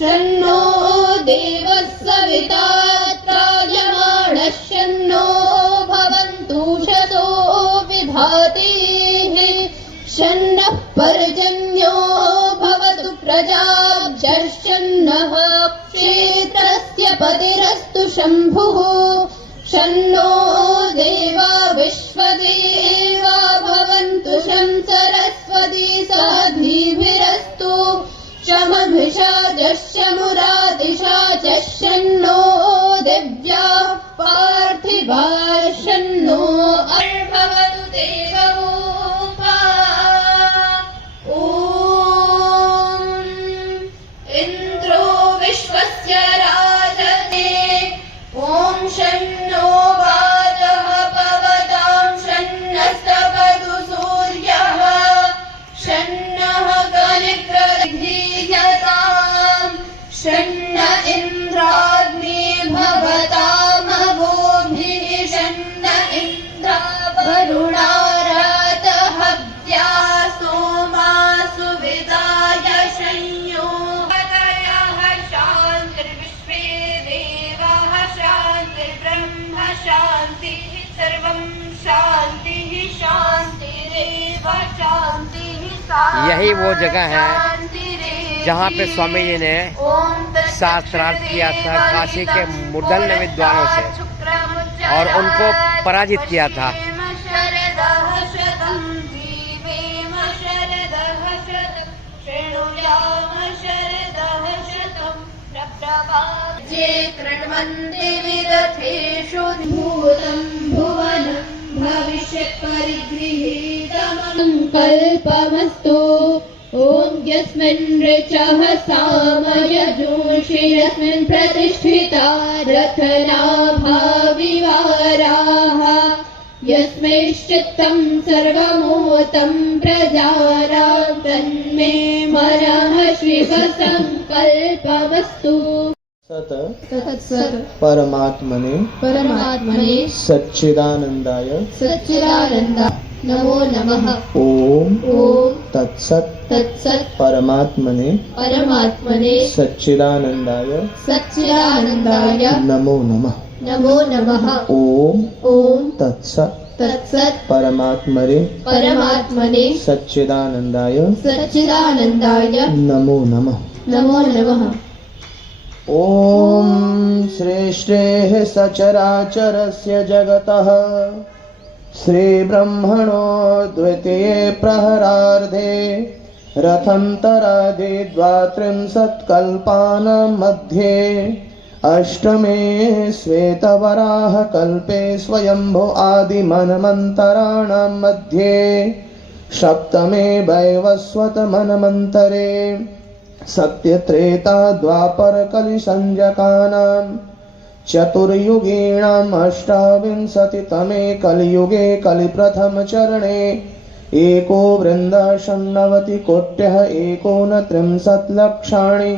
शन्नो देवः सविता त्रायमाणः शन्नो भवन्तु शतो विभातिः शन्नः पर्जन्यो भवतु प्रजाभ्यः शन्नः क्षेत्रस्य पतिरस्तु शम्भुः शन्नो देवा विश्वदेवा भवन्तु शं सरस्वती साध्वीभिरस्तु शमभिषाजश्चमुरादिशाचः शन्नो दिव्याः पार्थिवाः शन्नो अर्भवतु देवोपा ॐ इन्द्रो विश्वस्य राजते ॐ शन्नो वातः पवतां शन्नस्तपतु सूर्यः शन्नः कलिप्रधीयताम् शन्न इन्द्राग्ने भवतामवोभिः शन्न इन्द्रा वरुणारातः हव्याः सोमासु विदाय शंयो हृदयः शान्तिर्विश्वे देवाः शान्तिर्ब्रह्म शान्तिः सर्वं शान्तिः शान्तिरेव शान्तिः यही वो जगह है जहाँ पे स्वामी जी ने शास्त्रार्थ किया था काशी के मुर्दल विद्वानों से और उनको पराजित किया था। कल्पमस्तु ॐ यस्मिन् ऋचः सामयजूंषि यस्मिन् प्रतिष्ठिता रथनाभा विवाराः यस्मिंश्चित्तं सर्वमूतं प्रजानां तन्मे मनः शिव संकल्पमस्तु। सत परमात्मने सच्चिदानंदाय नमो नमः। ओम तत्सत परमात्मने सच्चिदानंदाय नमो नमः। ओम तत्सत परमात्मने सच्चिदानंदाय नमो नमः। ओम श्रेष्ठेः सचराचरस्य जगतः श्रीब्रह्मणो द्वितीये प्रहरार्धे रथन्तरादि द्वात्रिंशत्कल्पानां मध्ये अष्टमे श्वेतवराह कल्पे स्वयंभो आदिमन्वन्तराणां मध्ये सप्तमे वैवस्वत मन्वन्तरे सत्यत्रेता द्वापर कलिसंज्ञकानां चतुर्युगीणाम् अष्टाविंशतितमे कलियुगे कलिप्रथम चरणे एको वृन्दाशन्नवतिकोट्यः एकोनत्रिंशत् लक्षाणि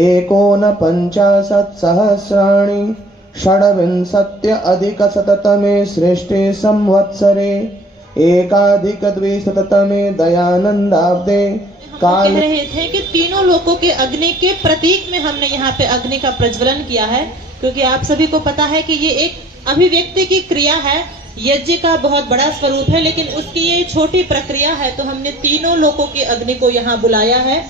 एकोनपञ्चाशत्सहस्राणि षड्विंशत्यधिकशततमे सृष्टे संवत्सरे एकाधिकद्विशततमे दयानन्दाब्दे कह रहे थे कि तीनों लोकों के अग्नि के प्रतीक में हमने यहाँ पे अग्नि का प्रज्वलन किया है, क्योंकि आप सभी को पता है कि ये एक अभिव्यक्ति की क्रिया है। यज्ञ का बहुत बड़ा स्वरूप है, लेकिन उसकी ये छोटी प्रक्रिया है। तो हमने तीनों लोकों के अग्नि को यहाँ बुलाया है,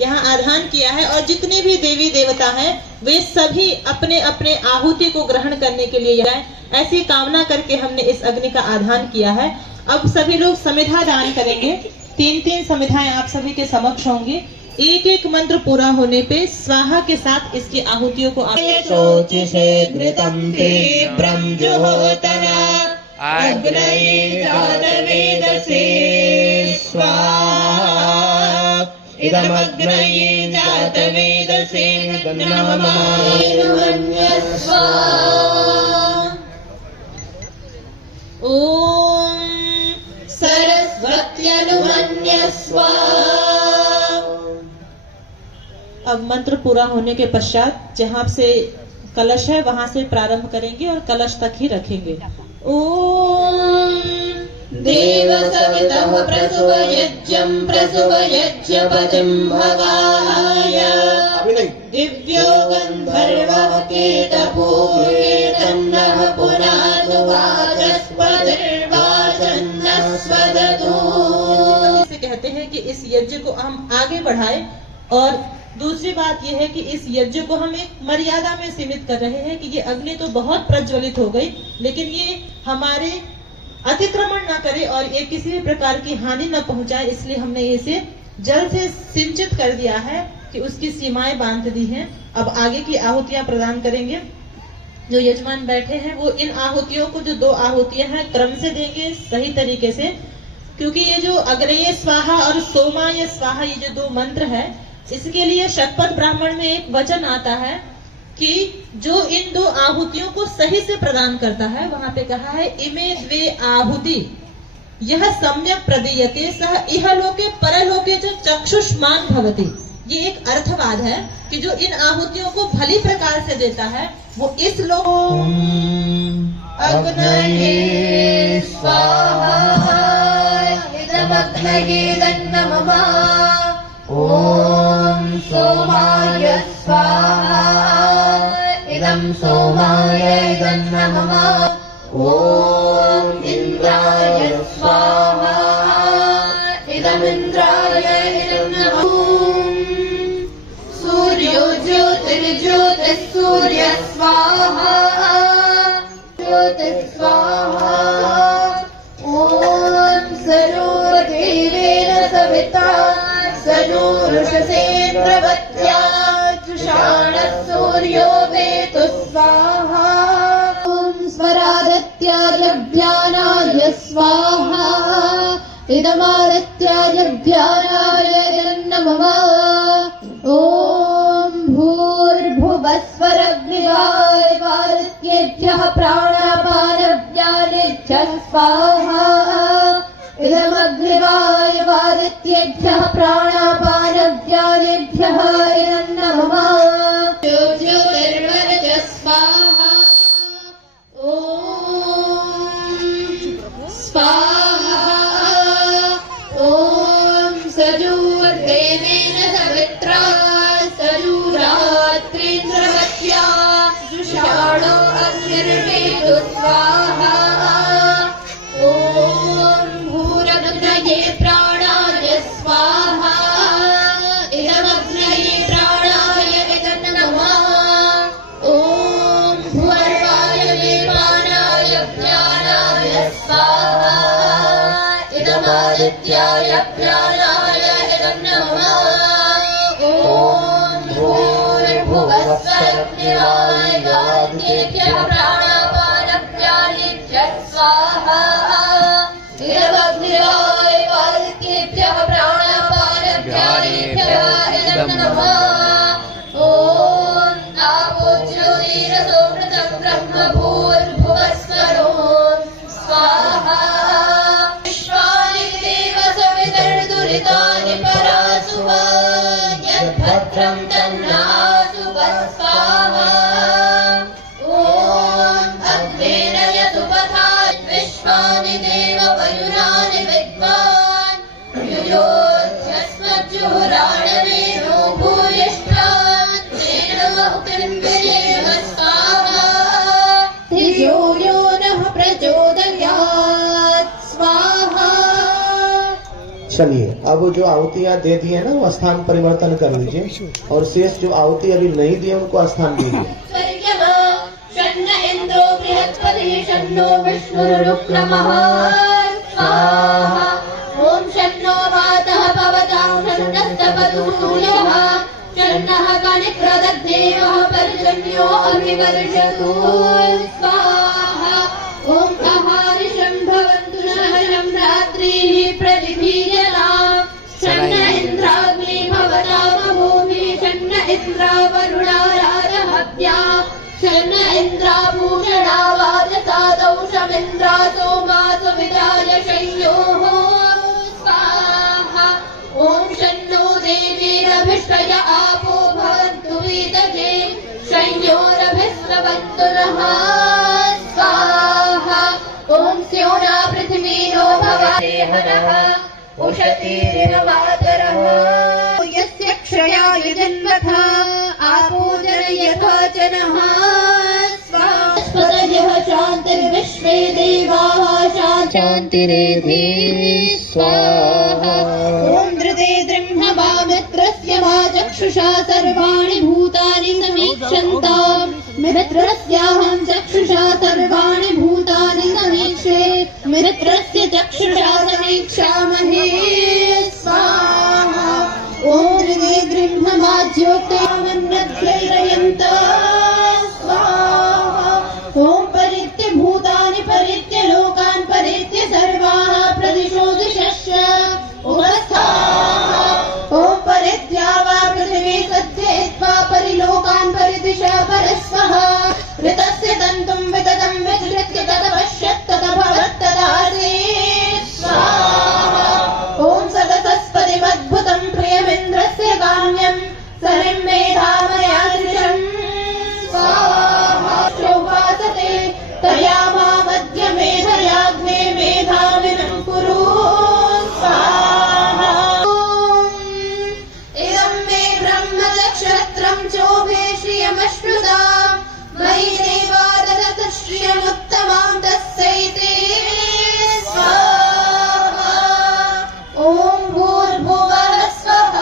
यहाँ आधान किया है, और जितने भी देवी देवता हैं वे सभी अपने अपने आहुति को ग्रहण करने के लिए आए। ऐसी कामना करके हमने इस अग्नि का आधान किया है। अब सभी लोग समिधा दान करेंगे। 3-3 समिधाएं आप सभी के समक्ष होंगी। एक एक मंत्र पूरा होने पे स्वाहा के साथ इसकी आहुतियों को शोचिषे घृतं ते ब्रह्मजुहोतना अग्नये जातवेदसे स्वाहा इदमग्नये जातवेदसे नमः। ओम सरस्वत्यनुमन्यस्वा। अब मंत्र पूरा होने के पश्चात जहाँ से कलश है वहाँ से प्रारंभ करेंगे और कलश तक ही रखेंगे। ओम देव सवितः प्रसुवयज्ञं प्रसुवयज्ञपतिं भगाय। अभी नहीं। दिव्यो गन्धर्वः केतपूर्वेतन्नः पुनातु वाचस्पतिर्वाचन्नस्वदतु। इसे कहते हैं कि इस यज्ञ को हम आगे बढ़ाएं। और दूसरी बात यह है कि इस यज्ञ को हम एक मर्यादा में सीमित कर रहे हैं कि ये अग्नि तो बहुत प्रज्वलित हो गई, लेकिन ये हमारे अतिक्रमण न करे और ये किसी भी प्रकार की हानि न पहुंचाए, इसलिए हमने इसे जल से सिंचित कर दिया है कि उसकी सीमाएं बांध दी हैं। अब आगे की आहुतियां प्रदान करेंगे। जो यजमान बैठे हैं वो इन आहुतियों को, जो 2 आहुतियां हैं, क्रम से देंगे सही तरीके से, क्योंकि ये जो अग्नये स्वाहा और सोमाय स्वाहा, ये जो 2 मंत्र है, इसके लिए शतपथ ब्राह्मण में एक वचन आता है कि जो इन 2 आहुतियों को सही से प्रदान करता है, वहां पे कहा है इमे 2 आहुति यह सम्यक प्रदीयते सह इहलोके परलोके च चक्षुष्मान भवति। ये एक अर्थवाद है कि जो इन आहुतियों को भली प्रकार से देता है वो इस लोक अग्नये स्वाहा इदमग्नये नमः। ॐ सोमाय स्वाहा इदं सोमाय नमः। ॐ इन्द्राय स्वाहा इदमिन्द्राय नमः। सूर्यो ज्योतिर्ज्योतिः सूर्य स्वाहा ज्योतिः स्वाहा। ॐ सरोदेवेन सविता सजोरुषसेन्द्रवत्या जुषाणः सूर्यो वेतु स्वाहा। ॐ स्वरादित्यायज्ञानाय स्वाहा इदमादित्यायज्ञानाय नमः। ॐ भूर्भुवस्वरग्निवाय वारित्येभ्यः प्राणापानव्यानेभ्यः स्वाहा इदमग्निवाय वारित्येभ्यः प्राणापानव्यानेभ्यः नमः। ज्योतिर्वर्चः स्वाहा। ॐ स्वाहा। ॐ सजोर्देवेन सवित्रा सजोरात्रिन्द्रवत्या जुषाणो अग्निर्वेतु स्वाहा। ॐ भूरग्नये प्राणाय स्वाहा इदमग्नये प्राणाय नमः। ॐ भुवर्वाय देवानाय ज्ञानाय स्वाहा इदमादित्याय ज्ञानाय नमः। ॐ भूर्भुवस्वरग्निवाय वारित्येभ्यः प्राणापानव्यानेभ्यः स्वाहा इदमग्निवाय वारित्येभ्यः प्राणापानव्यानेभ्यः नमः। ॐ आपो ज्योतिरसोमृतं ब्रह्म भूर्भुवस्वरो स्वाहा। विश्वानि देव सवितर्दुरितानि परासुवा यद्भद्रं तन्नासु स्वाहा। ॐ अग्नेन यदुपथा विश्वानि देव वयुनानि विद्वान् युयोध्यस्मज्जुहुराणवेनो भूयिष्ठान् तेन बहुकिन्विरेव स्वाहा। धियो यो नः प्रचोदयात् स्वाहा। चलिए, अब जो आहुतियां दे दी है ना, वो स्थान परिवर्तन कर लीजिए और शेष जो आहुति अभी नहीं दी है उनको स्थान दीजिए। शन्न इन्द्रो बृहस्पतिः शन्नो विष्णुरुक्रमः स्वाहा। ॐ शन्नो वातः भवतां शन्नस्तपतु सूर्यः शन्नः कनिक्रदद्देवः पर्जन्यो अभिवर्षतु स्वाहा। ॐ अहारिषं भवन्तु शहरं रात्रिः प्रतिधीयताम्। शन्न इन्द्राग्नि भवतामभूमिः शन्न इन्द्रावरुणाराजहव्या शन्न इन्द्राभूषणावाजसादौषमिन्द्रा सोमासु विजाय शय्योः स्वाहा। ॐ शन्नो देवीरभिष्टय आपो भवन्तु वीतये शय्योरभिस्रवन्तु नः स्वाहा। ॐ स्योना पृथिवीनो भवदेहनः उषतीरिव मातरः यस्य क्षयाय जन्मथा आपो शान्तिरेधि स्वाहा ॐ धृते दृह्णवामित्रस्य वा चक्षुषा सर्वाणि भूतानि समीक्षन्ताम् मित्रस्याहं चक्षुषा सर्वाणि भूतानि समीक्षे मित्रस्य चक्षुषा समीक्षामहे स्वाहा ॐ धृते गृह्णमाज्योतिर्मन्यध्यैरयन्त स्वाहा ॐ परित्य भूतानि परित्य लोकान् परित्य सर्वाः प्रदिशो दिशश्च उपस्थाः ॐ परित्यावा पृथिवी सज्जयित्वा परिलोकान् परिदिशा परस्वः ऋतस्य तन्तुं विततं विसृत्य तदपश्यत् तदभवत् तदासीत् स्वाहा ॐ सदसस्पतिमद्भुतं प्रियमिन्द्रस्य काम्यं सरिं मेधामया दृशम् स्वाहा चौपासते तया मामद्य मेधयाग्ने मेधाविनं कुरु स्वाहा इदं मे ब्रह्मनक्षत्रं चोभे श्रियमश्नुताम् मयि देवा ददत श्रियमुत्तमां तस्यै ते स्वाहा ॐ भूर्भुवः स्वः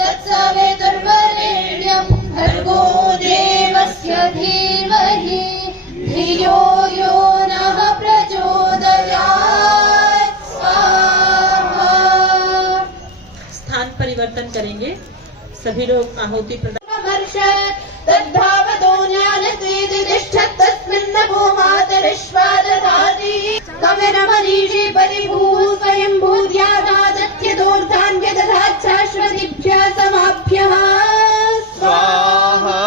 तत्सवितुर्वरेण्यं भर्गो देवस्य धीमहि धियो यो नः प्रचोदयात् स्वाहा स्थान परिवर्तन करेंगे। सभी लोग आहुति प्रदान तद्धावतो ज्ञानस्वेति तिष्ठत् तस्मिन्नभो मातरिश्वा दधाति कविरमनीषि परिभूः स्वयं भूर्यादादत्यदोर्धान् व्यदधात् शाश्वतीभ्यः समाभ्यः स्वाहा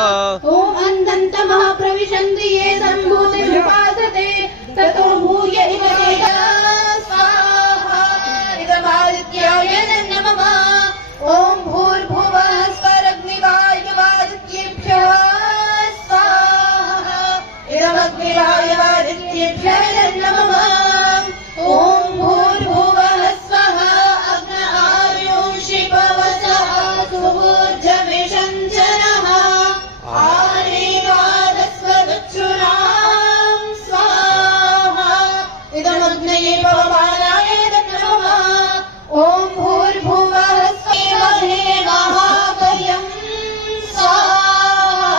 ॐ अन्दन्तमः प्रविशन्ति ये सम्भूतिमुपासते ततो भूय इव चेता स्वाहा इदमादित्याय नमः ॐ भूर्भुवः स्वरग्निवायुवादित्येभ्यः स्वाहा इदमग्निवायुवादित्येभ्यः नमः ॐ भूर्भुवः स्वः अग्न आयुंषि पवसः सुवोर्जमिषञ्चनः आरेवादस्वदक्षुणां स्वाहा इदमग्नये पवमानाय नमः ॐ भूर्भुवः स्वमहे महाकयं स्वाहा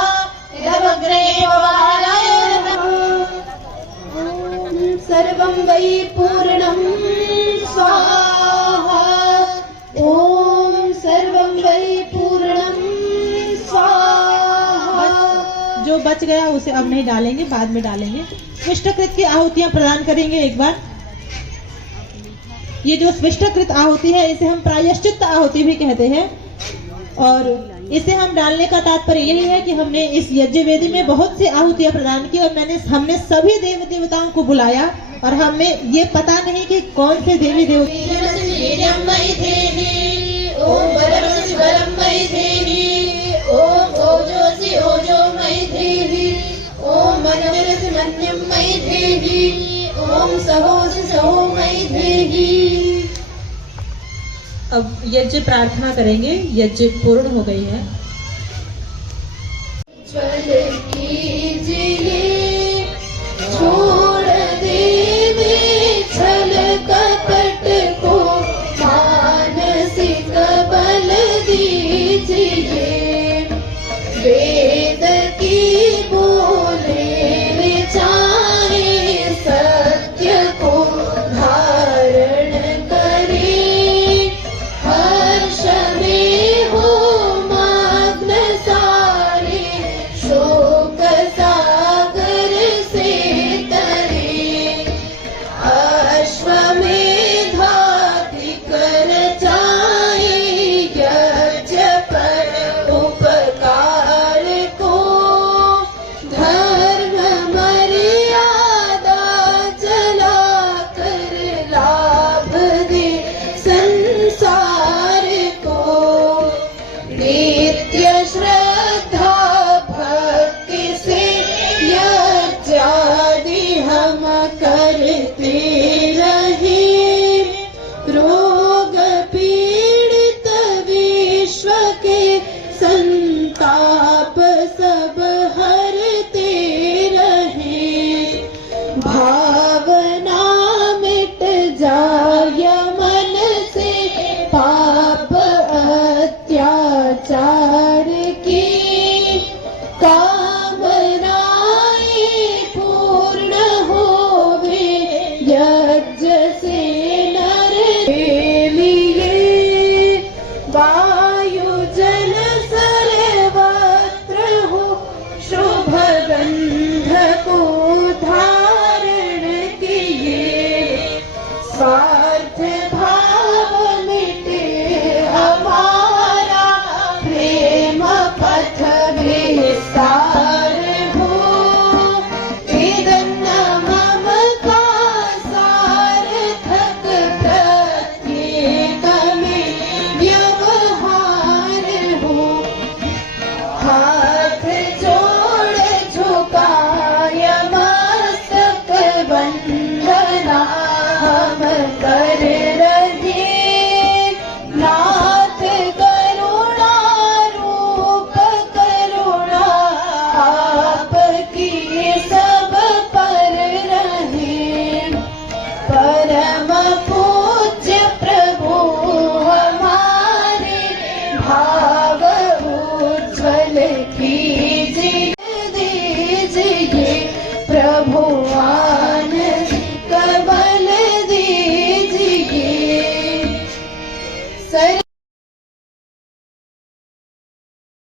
इदमग्नये पवमानाय नमः ॐ सर्वं वै पूर्णं स्वाहा ॐ सर्वं वै पूर्णं स्वाहा जो बच गया उसे अब नहीं डालेंगे, बाद में डालेंगे। स्विष्टकृत की आहुतियां प्रदान करेंगे एक बार। ये जो स्विष्टकृत आहुति है इसे हम प्रायश्चित्त आहुति भी कहते हैं और इसे हम डालने का तात्पर्य यही है कि हमने इस यज्ञ वेदी में बहुत सी आहुतियां प्रदान की और हमने सभी देवी देवताओं को बुलाया और हमें ये पता नहीं कि कौन से देवी देवता ॐ वरमसि वरं मयि देहि ॐ ओजोसि ओजो मयि देहि ॐ मनोरसि मन्यं मयि देहि ॐ सहोसि सहो मयि देहि। अब यज्ञ प्रार्थना करेंगे। यज्ञ पूर्ण हो गई है। ज्वल कीजिए छोड़ देवे छल कपट को मानसिक बल दीजिए वेद की बोले विचारे सत्य को धारण करे हर्ष में हो मग्न सारे शोक सागर से तरे अश्वमेधा कर जाए यज्ञ पर उपकार को धर्म मर्यादा चला कर लाभ दे संसार को नित्य श्रद्धा भक्ति से यज्ञादि हम करते रहे रोग पीड़ित विश्व के संताप सब हरते रहे भावना मिट जा की कामनाएं पूर्ण होवे, यज्ञ से नर के लिए वायु जल सर्वत्र हो, शुभ गंध को धारण किए, स्वार्थ भाव मिटे हमारा, प्रेम पथ विस्तार हो, इदन्न मम का सार्थक प्रत्येक में व्यवहार हो, हाथ जोड़ झुकाय मस्तक वंदना हम कर रहे, नाथ करुणा रूप करुणा आपकी सब पर रहे, परम पूज्य प्रभु हमारे भाव उज्ज्वल कीजिए, दीजिए प्रभु